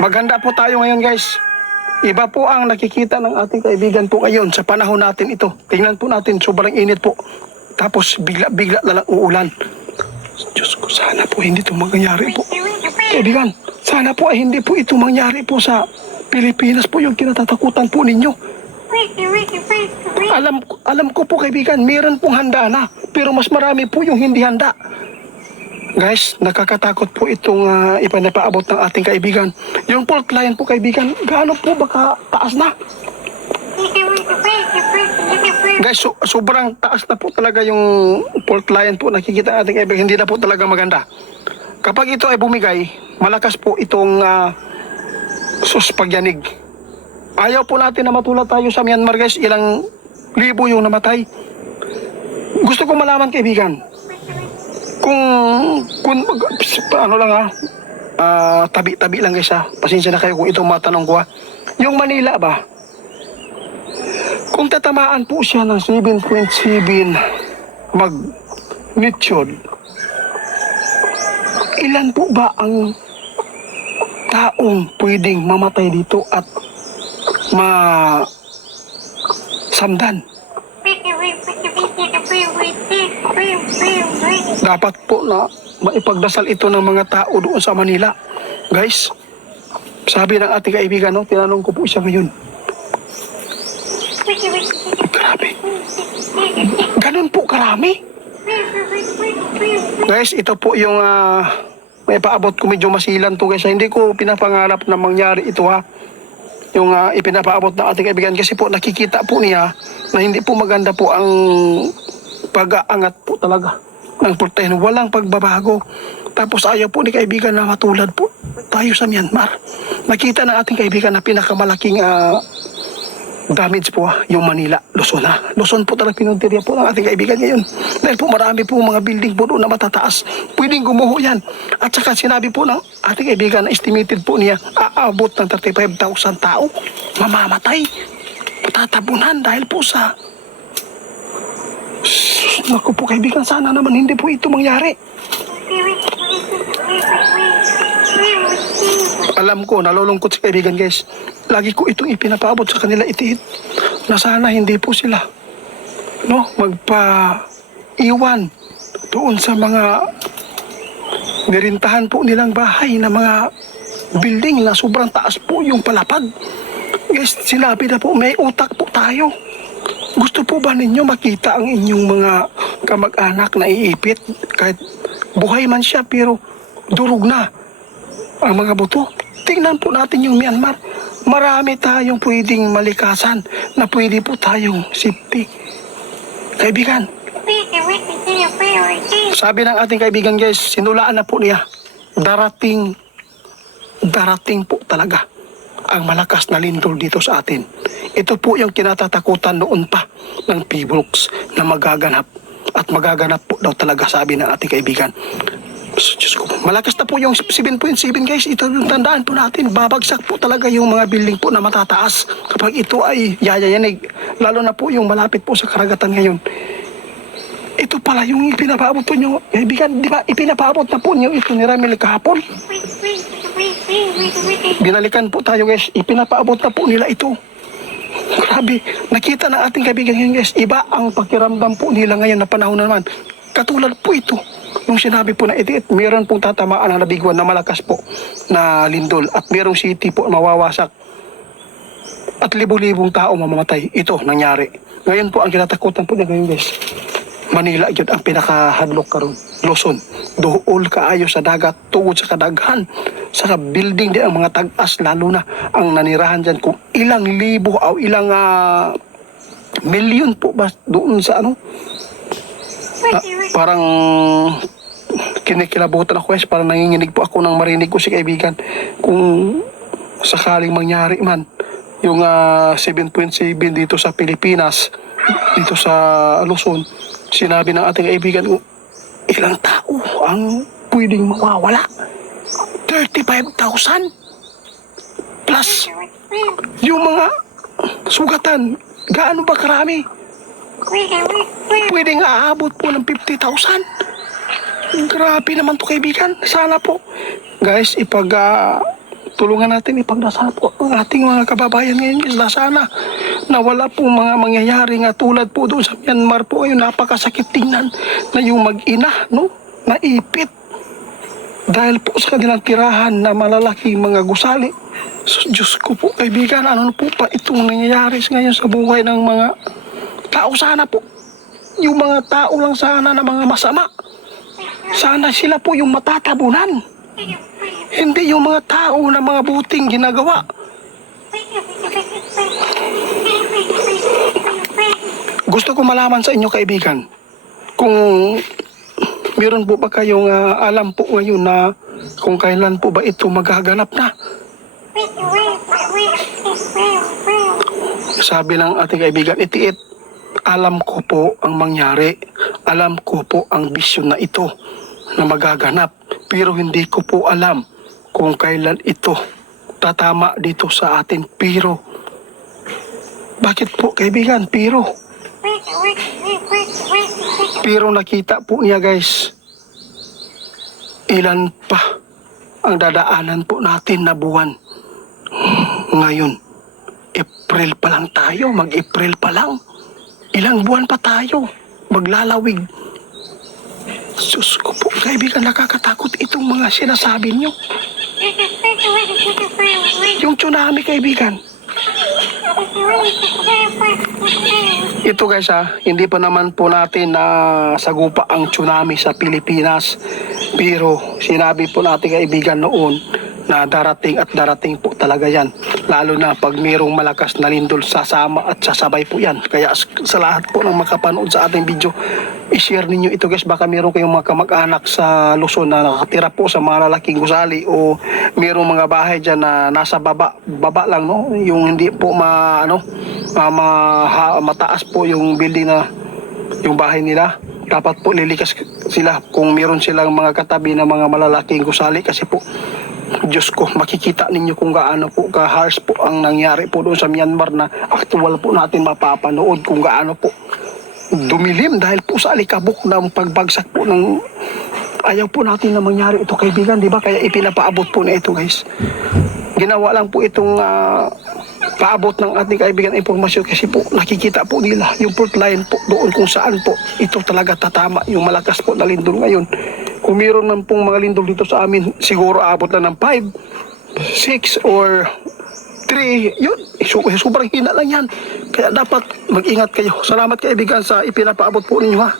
Maghanda po tayo ngayon, guys. Iba po ang nakikita ng ating kaibigan po ngayon sa panahon natin ito. Tingnan po natin, sobrang init po. Tapos bigla-bigla na lang uulan. Diyos ko, sana po hindi ito mangyari po. Kaibigan, sana po ay hindi po ito mangyari po sa Pilipinas po yung kinatatakutan po ninyo. Alam ko po, kaibigan, meron pong handa na. Pero mas marami po yung hindi handa. Guys, nakakatakot po itong ipinapaabot ng ating kaibigan. Yung fault line po, kaibigan, gaano po baka taas na? Guys, sobrang taas na po talaga yung fault line po nakikita natin kaibigan. Hindi na po talaga maganda. Kapag ito ay bumigay, malakas po itong pagyanig. Ayaw po natin na matulad tayo sa Myanmar, guys. Ilang libo yung namatay. Gusto ko malaman, kaibigan, kung ano lang tabi-tabi lang guys pasensya na kayo kung itong matanong ko yung Manila ba, kung tatamaan po siya ng 7.7 magnitude, ilan po ba ang taong pwedeng mamatay dito at masamdan? Dapat po na maipagdasal ito ng mga tao doon sa Manila. Guys, sabi ng ating kaibigan, no, tinanong ko po siya ngayon. Grabe. Ganun po karami. Guys, ito po yung may paabot ko, medyo masilan to guys. Hindi ko pinapangarap na mangyari ito yung ipinapaabot ng ating kaibigan kasi po nakikita po niya na hindi po maganda po ang pag-aangat po talaga ng portahin. Walang pagbabago. Tapos ayaw po ni kaibigan na matulad po tayo sa Myanmar. Nakita ng ating kaibigan na pinakamalaking damage po yung Manila, Luzon Luzon po talaga pinuntirya po ng ating kaibigan ngayon. Dahil po marami po mga building po doon na matataas. Pwedeng gumuho yan. At saka sinabi po ng ating kaibigan na estimated po niya aabot ng 35,000 tao mamamatay. Matatabunan dahil po sa naku po kaibigan, sana naman hindi po ito mangyari. Alam ko, nalulungkot si kaibigan guys. Lagi ko itong ipinapaabot sa kanila itiit na sana hindi po sila magpa-iwan doon sa mga nirintahan po nilang bahay na mga building na sobrang taas po yung palapag. Guys, sinabi na po may utak po tayo. Gusto po ba ninyo makita ang inyong mga kamag-anak na iipit kahit buhay man siya pero durog na ang mga buto? Tingnan po natin yung Myanmar. Marami tayong pwedeng malikasan na pwede po tayong safety. Kaibigan, sabi ng ating kaibigan guys, sinulaan na po niya, darating po talaga ang malakas na lindol dito sa atin. Ito po yung kinatatakutan noon pa ng P-Blocks na magaganap. At magaganap po daw talaga, sabi ng ating kaibigan. Diyos ko, malakas na po yung 7.7 guys. Ito yung tandaan po natin. Babagsak po talaga yung mga building po na matataas kapag ito ay yayayanig. Lalo na po yung malapit po sa karagatan ngayon. Ito pala yung ipinapaabot po nyo. Kaibigan, di ba ipinapaabot na po nyo ito ni Ramil kahapon? Binalikan po tayo guys. Ipinapaabot na po nila ito. Grabe, nakita ng ating kaibigan ngayon guys. Iba ang pakiramdam po nila ngayon na panahon na naman. Katulad po ito. Yung sinabi po na itiit, meron pong tatamaan na nabiguan na malakas po na lindol at merong city po mawawasak at libo-libong tao mamamatay. Ito nangyari. Ngayon po ang kinatakutan po niya ngayon guys. Manila yun ang pinakahadlok karon. Luzon, dool kaayo sa dagat tungod sa kadaghan sa building din ang mga tag-as, lalo na ang nanirahan dyan kung ilang libo o ilang milyon po ba doon sa parang kinikilabutan ako guys, parang nanginginig po ako nang marinig ko si kaibigan kung sakaling mangyari man yung 7.7 dito sa Pilipinas, dito sa Luzon. Sinabi ng ating kaibigan kung ilang tao ang pwedeng mawawala. 35,000 plus yung mga sugatan. Gaano ba karami? Pwedeng aabot po ng 50,000. Grabe naman to kaibigan. Sana po guys tulungan natin ipagdasal po ang ating mga kababayan ngayon guys, na sana na wala pong mga mangyayari nga tulad po doon sa Myanmar po ayun, napakasakit tingnan na yung mag-ina no, naipit dahil po sa kanilang tirahan na malalaking mga gusali. So, Diyos ko po kaibigan, ano po pa itong nangyayari ngayon sa buhay ng mga tao? Sana po yung mga tao lang sana na mga masama, sana sila po yung matatabunan, hindi yung mga tao na mga buting ginagawa. Gusto ko malaman sa inyo kaibigan, kung meron po ba kayong alam po ngayon na kung kailan po ba ito magaganap na? Sabi ng ating kaibigan Itiit, alam ko po ang mangyari, alam ko po ang bisyon na ito na magaganap, pero hindi ko po alam kung kailan ito tatama dito sa atin. Pero bakit po kaibigan? Pero nakita po niya guys, ilan pa ang dadaanan po natin na buwan. Ngayon April pa lang tayo, mag-April pa lang, ilang buwan pa tayo maglalawig. Sus ko po kaibigan, nakakatakot itong mga sinasabi nyo. Yung tsunami kaibigan, ito guys hindi pa naman po natin na sagupa ang tsunami sa Pilipinas, pero sinabi po natin kaibigan noon na darating at darating po talaga yan, lalo na pag mayroong malakas na lindol, sasama at sasabay po yan. Kaya sa lahat po ng makapanood sa ating video, i-share ninyo ito guys, baka mayroong kayong mga kamag-anak sa Luzon na nakatira po sa mga lalaking gusali, o mayroong mga bahay dyan na nasa baba lang no, yung hindi po mataas po yung building na yung bahay nila. Dapat po lilikas sila kung mayroon silang mga katabi na mga malalaking gusali, kasi po Diyos ko, makikita ninyo kung gaano po ka-harsh po ang nangyari po doon sa Myanmar, na actual po natin mapapanood kung gaano po dumilim dahil po sa alikabok ng pagbagsak po ng ayaw po natin na mangyari ito kaibigan, di ba? Kaya ipinapaabot po na ito guys. Ginawa lang po itong paabot ng ating kaibigan impormasyon, kasi po nakikita po nila yung fault line po doon kung saan po ito talaga tatama yung malakas po na lindol ngayon. Kung meron man pong mga lindol dito sa amin, siguro abot lang ng 5, 6 or 3, yun, sobrang hina lang yan. Kaya dapat mag-ingat kayo. Salamat kaibigan sa ipinapaabot po ninyo ha.